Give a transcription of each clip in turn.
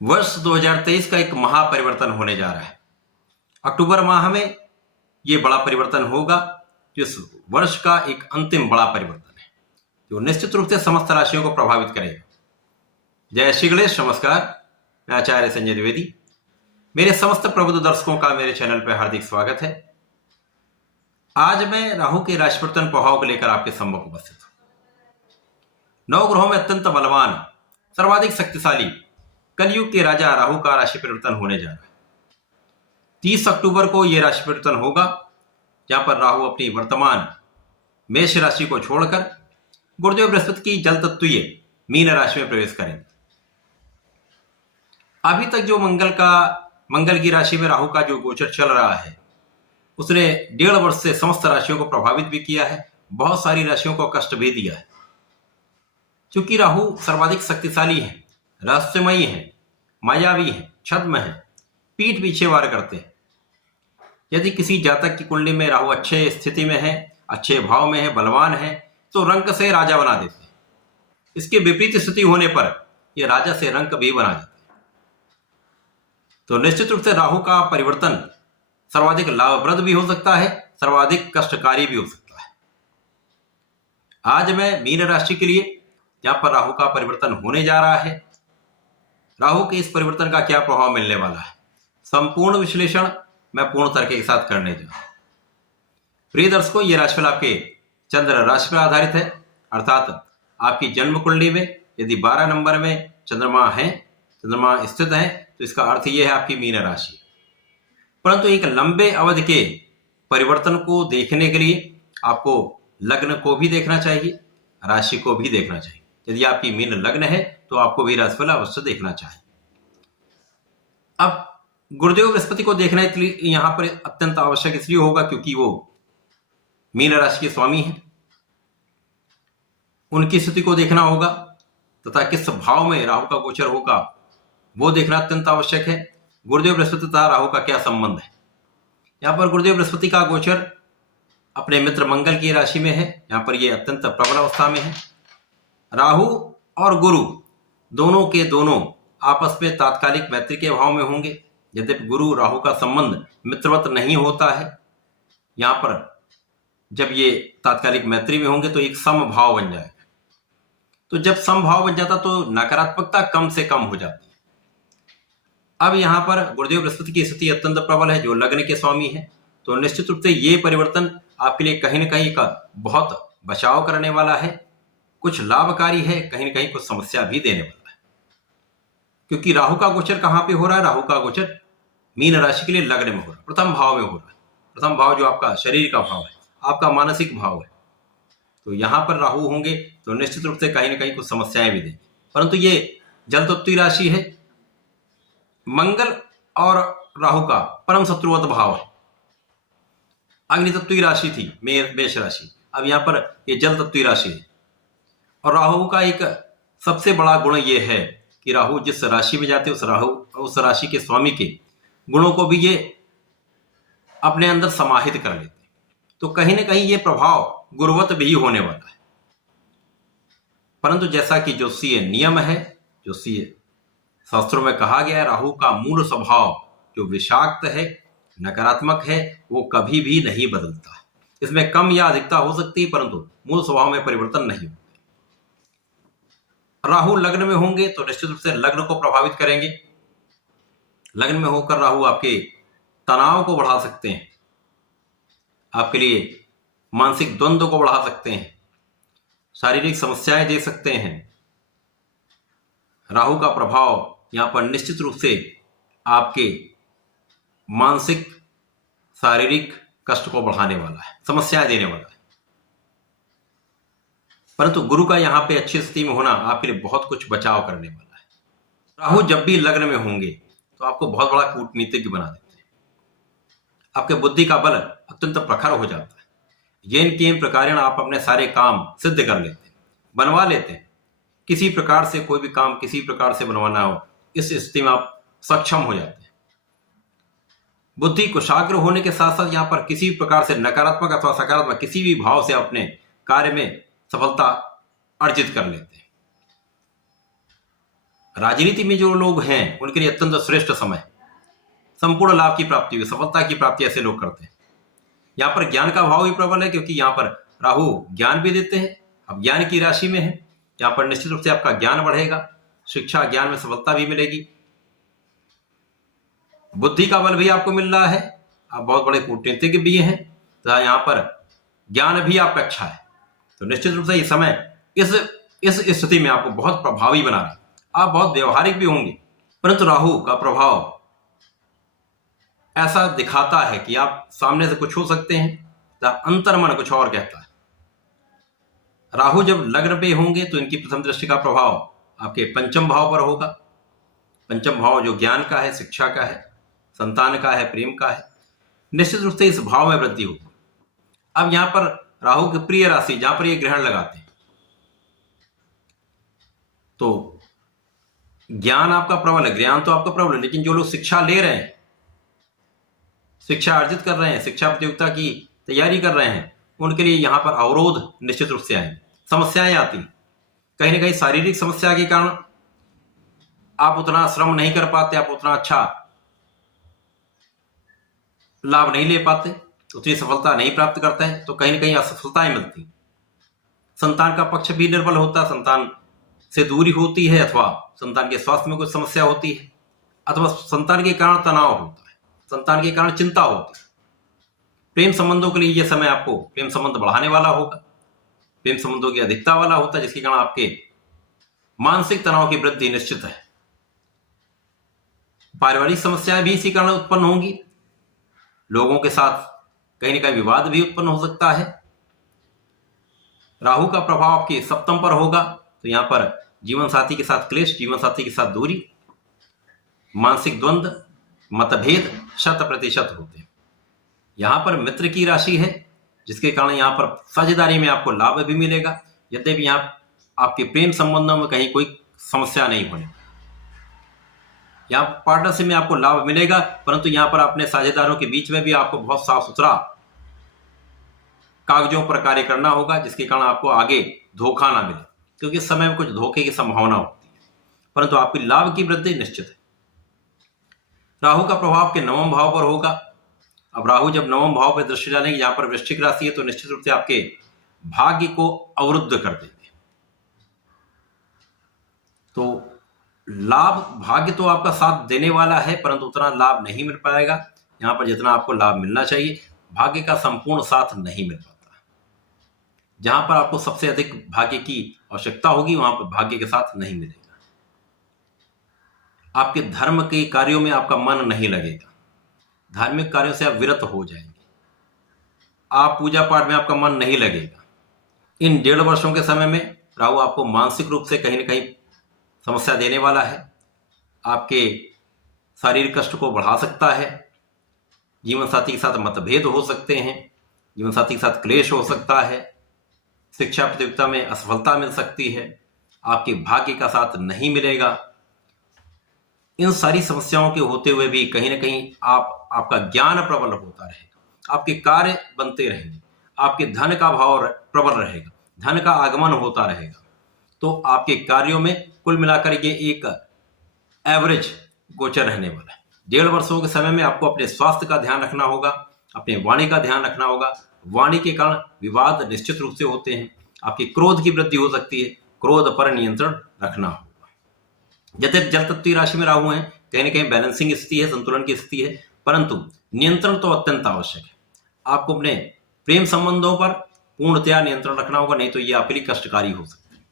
वर्ष 2023 का एक महापरिवर्तन होने जा रहा है। अक्टूबर माह में ये बड़ा परिवर्तन होगा, जो इस वर्ष का एक अंतिम बड़ा परिवर्तन है, जो निश्चित रूप से समस्त राशियों को प्रभावित करेगा। जय श्री गणेश। नमस्कार, मैं आचार्य संजय द्विवेदी। मेरे समस्त प्रबुद्ध दर्शकों का मेरे चैनल पर हार्दिक स्वागत है। आज मैं राहु के राशि परिवर्तन प्रभाव को लेकर आपके सम्मुख उपस्थित हूं। 9 ग्रहों में अत्यंत बलवान, सर्वाधिक शक्तिशाली कलयुग के राजा राहु का राशि परिवर्तन होने जा रहा है। 30 अक्टूबर को यह राशि परिवर्तन होगा, जहां पर राहु अपनी वर्तमान मेष राशि को छोड़कर गुरुदेव बृहस्पति की जल तत्वीय मीन राशि में प्रवेश करेंगे। अभी तक जो मंगल की राशि में राहु का जो गोचर चल रहा है, उसने 1.5 वर्ष से समस्त राशियों को प्रभावित भी किया है, बहुत सारी राशियों को कष्ट भी दिया है। क्योंकि राहु सर्वाधिक शक्तिशाली है, रहस्यमयी है, मायावी है, छद्म है, पीठ पीछे वार करते हैं। यदि किसी जातक की कुंडली में राहु अच्छे स्थिति में है, अच्छे भाव में है, बलवान है, तो रंक से राजा बना देते हैं। इसके विपरीत स्थिति होने पर यह राजा से रंक भी बना जाते हैं। तो निश्चित रूप से राहु का परिवर्तन सर्वाधिक लाभप्रद भी हो सकता है, सर्वाधिक कष्टकारी भी हो सकता है। आज मैं मीन राशि के लिए, जहां पर राहु का परिवर्तन होने जा रहा है, राहु के इस परिवर्तन का क्या प्रभाव मिलने वाला है, संपूर्ण विश्लेषण मैं पूर्ण तर्क के साथ करने जा रहा हूं। प्रिय दर्शकों, यह राशिफल आपके चंद्र राशि पर आधारित है, अर्थात आपकी जन्म कुंडली में यदि 12 नंबर में चंद्रमा स्थित है, तो इसका अर्थ यह है आपकी मीन राशि। परंतु एक लंबे अवधि के परिवर्तन को देखने के लिए आपको लग्न को भी देखना चाहिए, राशि को भी देखना चाहिए। यदि आपकी मीन लग्न है तो आपको भी राशिफल अवश्य देखना चाहिए। अब गुरुदेव बृहस्पति को देखना यहां पर अत्यंत आवश्यक इसलिए होगा क्योंकि वो मीन राशि के स्वामी हैं। उनकी स्थिति को देखना होगा तथा किस भाव में राहु का गोचर होगा वो देखना अत्यंत आवश्यक है। गुरुदेव बृहस्पति तथा राहु का क्या संबंध है। यहां पर गुरुदेव बृहस्पति का गोचर अपने मित्र मंगल की राशि में है, यहां पर यह अत्यंत प्रबल अवस्था में है। राहु और गुरु दोनों के दोनों आपस में तात्कालिक मैत्री के भाव में होंगे। यद्यपि गुरु राहु का संबंध मित्रवत नहीं होता है, यहां पर जब ये तात्कालिक मैत्री में होंगे तो एक समभाव बन जाएगा। तो जब समभाव बन जाता तो नकारात्मकता कम से कम हो जाती है। अब यहां पर गुरुदेव बृहस्पति की स्थिति अत्यंत प्रबल है, जो लग्न के स्वामी है। तो निश्चित रूप से ये परिवर्तन आपके लिए कहीं ना कहीं का बहुत बचाव करने वाला है, कुछ लाभकारी है, कहीं ना कहीं कुछ समस्या भी देने वाला है। क्योंकि राहु का गोचर कहां पे हो रहा है, राहु का गोचर मीन राशि के लिए लग्न में हो रहा है, प्रथम भाव में हो रहा है। प्रथम भाव जो आपका शरीर का भाव है, आपका मानसिक भाव है। तो यहां पर राहु होंगे तो निश्चित रूप से कहीं ना कहीं कुछ समस्याएं भी देंगे। परंतु ये जल तत्वीय राशि है, मंगल और राहु का परम शत्रुवत भाव है। अग्नि तत्वीय राशि थी मेष राशि, अब यहां पर ये जल तत्वीय राशि है। और राहु का एक सबसे बड़ा गुण ये है कि राहु जिस राशि में जाते उस राशि के स्वामी के गुणों को भी ये अपने अंदर समाहित कर लेते। तो कहीं ना कहीं ये प्रभाव गुरुवत भी होने वाला है। परंतु जैसा कि ज्योतिषीय नियम है, ज्योतिषीय शास्त्रों में कहा गया है, राहु का मूल स्वभाव जो विषाक्त है, नकारात्मक है, वो कभी भी नहीं बदलता। इसमें कम या अधिकता हो सकती है, परंतु मूल स्वभाव में परिवर्तन नहीं होता। राहु लग्न में होंगे तो निश्चित रूप से लग्न को प्रभावित करेंगे। लग्न में होकर राहु आपके तनाव को बढ़ा सकते हैं, आपके लिए मानसिक द्वंद्व को बढ़ा सकते हैं, शारीरिक समस्याएं दे सकते हैं। राहु का प्रभाव यहां पर निश्चित रूप से आपके मानसिक शारीरिक कष्ट को बढ़ाने वाला है, समस्याएं देने वाला है। परंतु गुरु का यहां पे अच्छी स्थिति में होना आपके लिए बहुत कुछ बचाव करने वाला है। राहु जब भी लग्न में होंगे तो आपको बहुत बड़ा कूटनीतिज्ञ बना देते हैं, आपके बुद्धि का बल अत्यंत प्रखर हो जाता है। येन केन प्रकारेण आप अपने सारे काम सिद्ध कर लेते हैं, बनवा लेते हैं। किसी प्रकार से कोई भी काम किसी प्रकार से बनवाना हो, इस स्थिति में आप सक्षम हो जाते हैं। बुद्धि कुशाग्र होने के साथ साथ यहां पर किसी प्रकार से नकारात्मक अथवा सकारात्मक किसी भी भाव से अपने कार्य में सफलता अर्जित कर लेते हैं। राजनीति में जो लोग हैं उनके लिए अत्यंत श्रेष्ठ समय, संपूर्ण लाभ की प्राप्ति, सफलता की प्राप्ति ऐसे लोग करते हैं। यहाँ पर ज्ञान का भाव भी प्रबल है, क्योंकि यहाँ पर राहु ज्ञान भी देते हैं। अब ज्ञान की राशि में है, यहाँ पर निश्चित रूप से आपका ज्ञान बढ़ेगा, शिक्षा ज्ञान में सफलता भी मिलेगी, बुद्धि का बल भी आपको मिल रहा है, आप बहुत बड़े कूटनीतिज्ञ भी हैं, तो यहाँ पर ज्ञान भी आपका अच्छा है। तो निश्चित रूप से ये समय इस स्थिति में आपको बहुत प्रभावी बना रहा है। आप बहुत व्यवहारिक भी होंगे, परंतु राहु का प्रभाव ऐसा दिखाता है कि आप सामने से कुछ हो सकते हैं, तो अंतर्मन कुछ और कहता है। राहु जब लग्न पे होंगे तो इनकी प्रथम दृष्टि का प्रभाव आपके पंचम भाव पर होगा। पंचम भाव जो ज्ञान का है, शिक्षा का है, संतान का है, प्रेम का है, निश्चित रूप से इस भाव में वृद्धि होगी। अब यहां पर राहु की प्रिय राशि जहां पर ये ग्रहण लगाते हैं, तो ज्ञान आपका प्रबल है, ज्ञान तो आपका प्रबल है, लेकिन जो लोग शिक्षा ले रहे हैं, शिक्षा अर्जित कर रहे हैं, शिक्षा प्रतियोगिता की तैयारी कर रहे हैं, उनके लिए यहां पर अवरोध निश्चित रूप से आएंगे, समस्याएं आती, कहीं ना कहीं शारीरिक समस्या के कारण आप उतना श्रम नहीं कर पाते, आप उतना अच्छा लाभ नहीं ले पाते, उतनी सफलता नहीं प्राप्त करते हैं, तो कहीं ना कहीं असफलताएं मिलती। संतान का पक्ष भी निर्बल होता है, संतान से दूरी होती है, अथवा संतान के स्वास्थ्य में कुछ समस्या होती है, अथवा संतान के कारण तनाव होता है, संतान के कारण चिंता होती है। प्रेम संबंधों के लिए यह समय आपको प्रेम संबंध बढ़ाने वाला होगा, प्रेम संबंधों की अधिकता वाला होता है, जिसके कारण आपके मानसिक तनाव की वृद्धि निश्चित है। पारिवारिक समस्याएं भी इसी कारण उत्पन्न होंगी, लोगों के साथ कहीं ना कहीं विवाद भी उत्पन्न हो सकता है। राहु का प्रभाव आपके सप्तम पर होगा, तो यहां पर जीवन साथी के साथ क्लेश, जीवन साथी के साथ दूरी, मानसिक द्वंद्व, मतभेद 100% होते हैं। यहां पर मित्र की राशि है, जिसके कारण यहां पर साझेदारी में आपको लाभ भी मिलेगा, यद्यपि यहां आपके प्रेम संबंधों में कहीं कोई समस्या नहीं होने, यहां पार्टनरशिप में आपको लाभ मिलेगा, परंतु यहां पर अपने साझेदारों के बीच में भी आपको बहुत साफ सुथरा कागजों पर कार्य करना होगा, जिसके कारण आपको आगे धोखा ना मिले, क्योंकि इस समय में कुछ धोखे की संभावना होती है, परंतु आपकी लाभ की वृद्धि निश्चित है। राहु का प्रभाव के नवम भाव पर होगा। अब राहु जब नवम भाव पर दृष्टि डालेंगे, यहां पर वृश्चिक राशि है, तो निश्चित रूप से आपके भाग्य को अवरुद्ध कर देंगे। तो लाभ, भाग्य तो आपका साथ देने वाला है, परंतु उतना लाभ नहीं मिल पाएगा। यहां पर जितना आपको लाभ मिलना चाहिए, भाग्य का संपूर्ण साथ नहीं मिल पाता। जहां पर आपको सबसे अधिक भाग्य की आवश्यकता होगी, वहां पर भाग्य के साथ नहीं मिलेगा। आपके धर्म के कार्यों में आपका मन नहीं लगेगा, धार्मिक कार्यों से आप विरत हो जाएंगे, आप पूजा पाठ में आपका मन नहीं लगेगा। इन 1.5 वर्षों के समय में राहु आपको मानसिक रूप से कहीं ना कहीं समस्या देने वाला है, आपके शारीरिक कष्ट को बढ़ा सकता है, जीवन साथी के साथ मतभेद हो सकते हैं, जीवन साथी के साथ क्लेश हो सकता है, शिक्षा प्रतियोगिता में असफलता मिल सकती है, आपके भाग्य का साथ नहीं मिलेगा। इन सारी समस्याओं के होते हुए भी कहीं ना कहीं आपका ज्ञान प्रबल होता रहेगा, आपके कार्य बनते रहेंगे, आपके धन का भाव प्रबल रहेगा, धन का आगमन होता रहेगा, तो आपके कार्यों में कुल मिलाकर ये एक एवरेज गोचर रहने वाला है। 1.5 वर्षों के समय में आपको अपने स्वास्थ्य का ध्यान रखना होगा, अपने वाणी का ध्यान रखना होगा। वाणी के कारण विवाद निश्चित रूप से होते हैं, आपके क्रोध की वृद्धि हो सकती है, क्रोध पर नियंत्रण रखना होगा। यद्यपि जल तत्व राशि में राहु है, कहीं ना कहीं बैलेंसिंग स्थिति है, संतुलन की स्थिति है, परंतु नियंत्रण तो अत्यंत आवश्यक है। आपको अपने प्रेम संबंधों पर पूर्णतया नियंत्रण रखना होगा, नहीं तो ये आपके लिए कष्टकारी हो सकता है।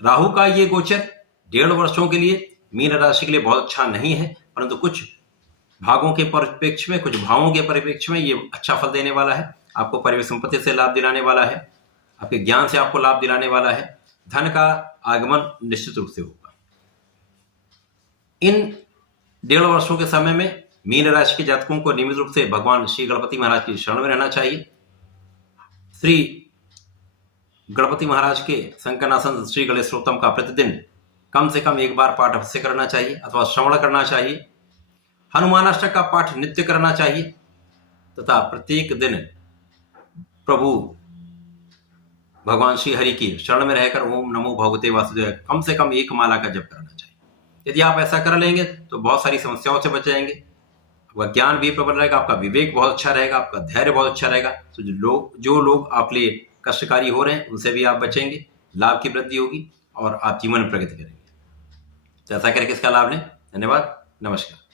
राहु का ये गोचर 1.5 वर्षों के लिए मीन राशि के लिए बहुत अच्छा नहीं है, परंतु कुछ भागों के परिप्रेक्ष्य में, कुछ भावों के परिप्रेक्ष्य में ये अच्छा फल देने वाला है। आपको परिवेश संपत्ति से लाभ दिलाने वाला है, आपके ज्ञान से आपको लाभ दिलाने वाला है, धन का आगमन निश्चित रूप से होगा। इन 1.5 वर्षों के समय में मीन राशि के जातकों को नियमित रूप से भगवान श्री गणपति महाराज की शरण में रहना चाहिए। श्री गणपति महाराज के संकनासन श्री गणेश स्तोत्रम का प्रतिदिन कम से कम 1 बार पाठ अवश्य करना चाहिए अथवा श्रवण करना चाहिए। हनुमानाष्टक का पाठ नित्य करना चाहिए तथा प्रत्येक दिन प्रभु भगवान श्री हरि की शरण में रहकर ओम नमो भगवते वासुदेव कम से कम 1 माला का जप करना चाहिए। यदि आप ऐसा कर लेंगे तो बहुत सारी समस्याओं से बच जाएंगे, आपका ज्ञान भी प्रबल रहेगा, आपका विवेक बहुत अच्छा रहेगा, आपका धैर्य बहुत अच्छा रहेगा। तो जो लोग आप लिए कष्टकारी हो रहे हैं उनसे भी आप बचेंगे, लाभ की वृद्धि होगी और आप जीवन में प्रगति करेंगे। तो ऐसा करके इसका लाभ लें। धन्यवाद, नमस्कार।